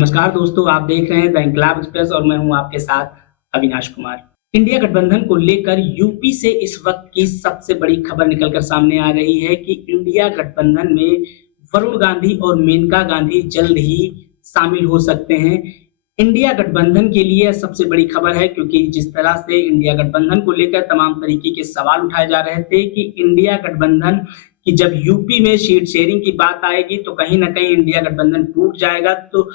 नमस्कार दोस्तों, आप देख रहे हैं द इंकलाब एक्सप्रेस और मैं हूं आपके साथ अविनाश कुमार। इंडिया गठबंधन को लेकर यूपी से इस वक्त की सबसे बड़ी खबर निकलकर सामने आ रही है कि इंडिया गठबंधन में वरुण गांधी और मेनका गांधी जल्द ही शामिल हो सकते हैं। इंडिया गठबंधन के लिए सबसे बड़ी खबर है क्योंकि जिस तरह से इंडिया गठबंधन को लेकर तमाम तरीके के सवाल उठाए जा रहे थे कि इंडिया गठबंधन की जब यूपी में सीट शेयरिंग की बात आएगी तो कहीं ना कहीं इंडिया गठबंधन टूट जाएगा। तो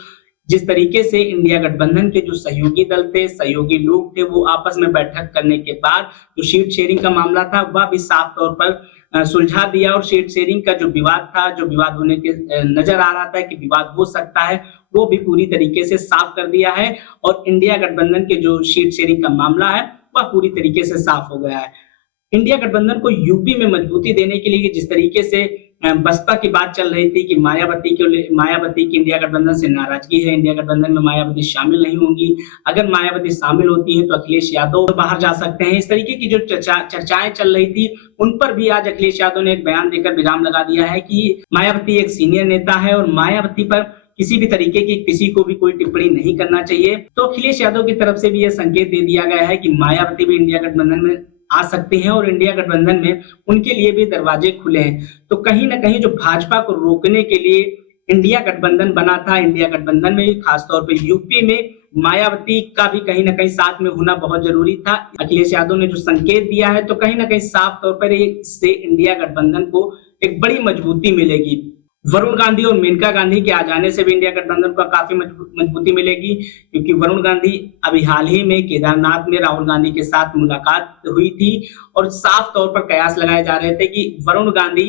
जिस तरीके से इंडिया गठबंधन के जो सहयोगी दल थे, सहयोगी लोग थे, वो आपस में बैठक करने के बाद जो सीट शेयरिंग का मामला था वह भी साफ तौर पर सुलझा दिया और सीट शेयरिंग का जो विवाद था, जो विवाद होने के नजर आ रहा था कि विवाद हो सकता है, वो भी पूरी तरीके से साफ कर दिया है और इंडिया गठबंधन के जो सीट शेयरिंग का मामला है वह पूरी तरीके से साफ हो गया है। इंडिया गठबंधन को यूपी में मजबूती देने के लिए जिस तरीके से बसपा की बात चल रही थी कि मायावती की इंडिया गठबंधन से नाराजगी है, इंडिया गठबंधन में मायावती शामिल नहीं होंगी, अगर मायावती शामिल होती हैं तो अखिलेश यादव बाहर जा सकते हैं। इस तरीके की जो चर्चाएं चल रही थी उन पर भी आज अखिलेश यादव ने एक बयान देकर विराम लगा दिया है कि मायावती एक सीनियर नेता है और मायावती पर किसी भी तरीके की किसी को भी कोई टिप्पणी नहीं करना चाहिए। तो अखिलेश यादव की तरफ से भी यह संकेत दे दिया गया है कि मायावती भी इंडिया गठबंधन में आ सकते हैं और इंडिया गठबंधन में उनके लिए भी दरवाजे खुले हैं। तो कहीं ना कहीं जो भाजपा को रोकने के लिए इंडिया गठबंधन बना था, इंडिया गठबंधन में खासतौर पे यूपी में मायावती का भी कहीं ना कहीं साथ में होना बहुत जरूरी था। अखिलेश यादव ने जो संकेत दिया है तो कहीं ना कहीं साफ तौर पर इससे इंडिया गठबंधन को एक बड़ी मजबूती मिलेगी। वरुण गांधी और मेनका गांधी के आ जाने से भी इंडिया गठबंधन को काफी मजबूती मिलेगी क्योंकि वरुण गांधी अभी हाल ही में केदारनाथ में राहुल गांधी के साथ मुलाकात हुई थी और साफ तौर पर कयास लगाए जा रहे थे कि वरुण गांधी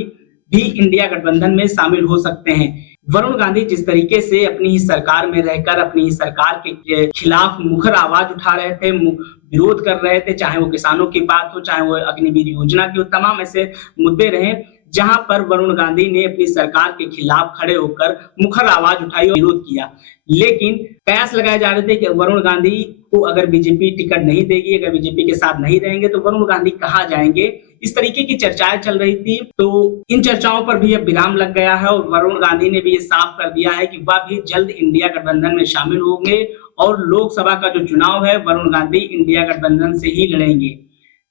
भी इंडिया गठबंधन में शामिल हो सकते हैं। वरुण गांधी जिस तरीके से अपनी ही सरकार में रहकर अपनी ही सरकार के खिलाफ मुखर आवाज उठा रहे थे, विरोध कर रहे थे, चाहे वो किसानों की बात हो, चाहे वो अग्निवीर योजना की हो, तमाम ऐसे मुद्दे रहे जहां पर वरुण गांधी ने अपनी सरकार के खिलाफ खड़े होकर मुखर आवाज उठाई और विरोध किया। लेकिन कयास लगाए जा रहे थे कि वरुण गांधी को अगर बीजेपी टिकट नहीं देगी, अगर बीजेपी के साथ नहीं रहेंगे तो वरुण गांधी कहां जाएंगे, इस तरीके की चर्चाएं चल रही थी। तो इन चर्चाओं पर भी अब विराम लग गया है और वरुण गांधी ने भी ये साफ कर दिया है कि वह भी जल्द इंडिया गठबंधन में शामिल होंगे और लोकसभा का जो चुनाव है वरुण गांधी इंडिया गठबंधन से ही लड़ेंगे।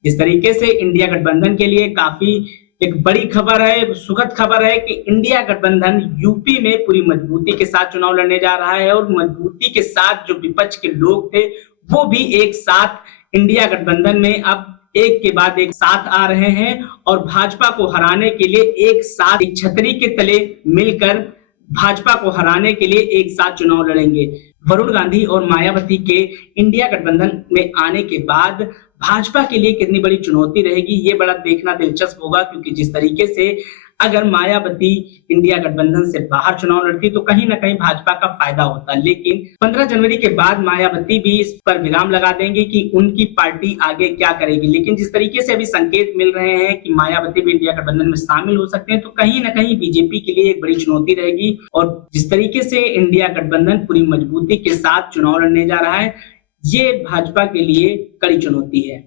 इस तरीके से इंडिया गठबंधन के लिए काफी एक बड़ी खबर है, सुखद खबर है कि इंडिया गठबंधन यूपी में पूरी मजबूती के साथ चुनाव लड़ने जा रहा है और मजबूती के साथ जो विपक्ष के लोग थे वो भी एक साथ इंडिया गठबंधन में अब एक के बाद एक साथ आ रहे हैं और भाजपा को हराने के लिए एक साथ एक छतरी के तले मिलकर भाजपा को हराने के लिए एक साथ चुनाव लड़ेंगे। वरुण गांधी और मायावती के इंडिया गठबंधन में आने के बाद भाजपा के लिए कितनी बड़ी चुनौती रहेगी ये बड़ा देखना दिलचस्प होगा क्योंकि जिस तरीके से अगर मायावती इंडिया गठबंधन से बाहर चुनाव लड़ती तो कहीं ना कहीं भाजपा का फायदा होता, लेकिन 15 जनवरी के बाद मायावती भी इस पर विराम लगा देंगे कि उनकी पार्टी आगे क्या करेगी। लेकिन जिस तरीके से अभी संकेत मिल रहे हैं कि मायावती भी इंडिया गठबंधन में शामिल हो सकते हैं तो कहीं ना कहीं बीजेपी के लिए एक बड़ी चुनौती रहेगी और जिस तरीके से इंडिया गठबंधन पूरी मजबूती के साथ चुनाव लड़ने जा रहा है ये भाजपा के लिए कड़ी चुनौती है।